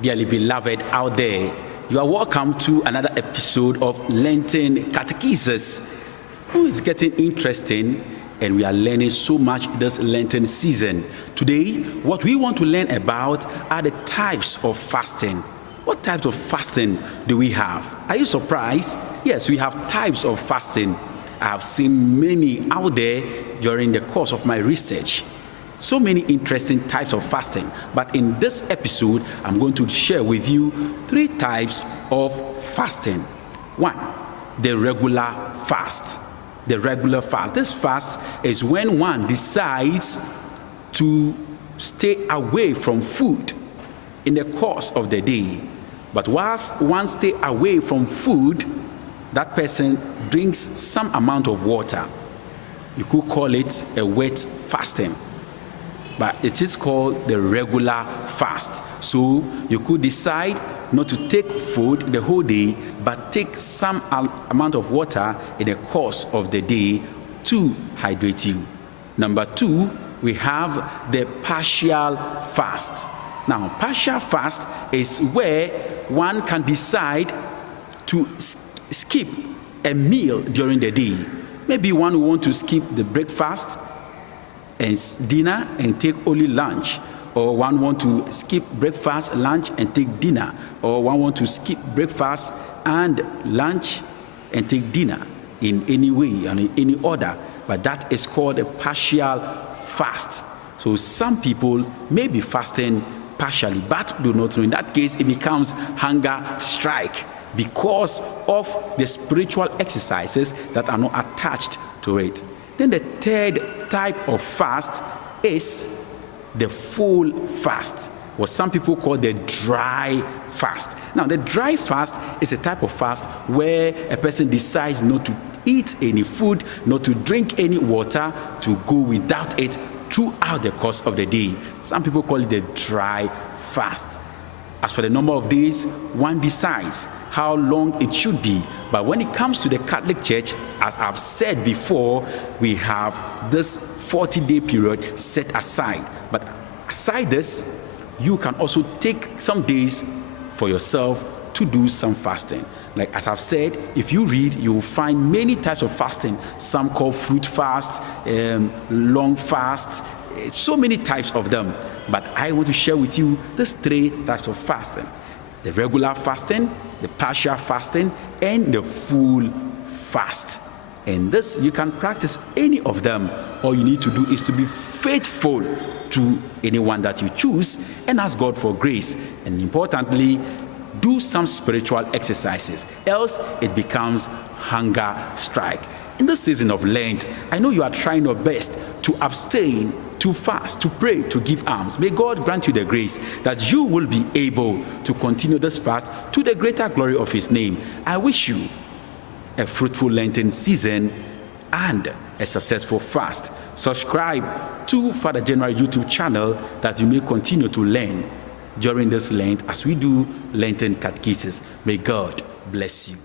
Dearly beloved out there, you are welcome to another episode of Lenten Catechesis. Oh, it's getting interesting, and we are learning so much this Lenten season. Today, what we want to learn about are the types of fasting. What types of fasting do we have? Are you surprised? Yes, we have types of fasting. I have seen many out there during the course of my research. So many interesting types of fasting. But in this episode, I'm going to share with you 3 types of fasting. 1, the regular fast. The regular fast. This fast is when one decides to stay away from food in the course of the day. But whilst one stays away from food, that person drinks some amount of water. You could call it a wet fasting, but it is called the regular fast. So you could decide not to take food the whole day, but take some amount of water in the course of the day to hydrate you. Number 2, we have the partial fast. Now, partial fast is where one can decide to skip a meal during the day. Maybe one will want to skip the breakfast and dinner and take only lunch, or one want to skip breakfast, lunch and take dinner, or one want to skip breakfast and lunch and take dinner in any way and in any order. But that is called a partial fast. So some people may be fasting partially, but do not know. In that case, it becomes hunger strike because of the spiritual exercises that are not attached to it. Then the 3rd type of fast is the full fast, what some people call the dry fast. Now, the dry fast is a type of fast where a person decides not to eat any food, not to drink any water, to go without it throughout the course of the day. Some people call it the dry fast. As for the number of days, one decides how long it should be. But when it comes to the Catholic Church, as I've said before, we have this 40-day period set aside. But aside this, you can also take some days for yourself to do some fasting. Like as I've said, if you read, you will find many types of fasting. Some call fruit fast, long fast, so many types of them. But I want to share with you these 3 types of fasting: the regular fasting, the partial fasting, and the full fast. And this, you can practice any of them. All you need to do is to be faithful to anyone that you choose and ask God for grace. And importantly, do some spiritual exercises, else it becomes hunger strike. In this season of Lent, I know you are trying your best to abstain, to fast, to pray, to give alms. May God grant you the grace that you will be able to continue this fast to the greater glory of His name. I wish you a fruitful Lenten season and a successful fast. Subscribe to Father General YouTube channel that you may continue to learn during this Lent as we do Lenten Catechesis. May God bless you.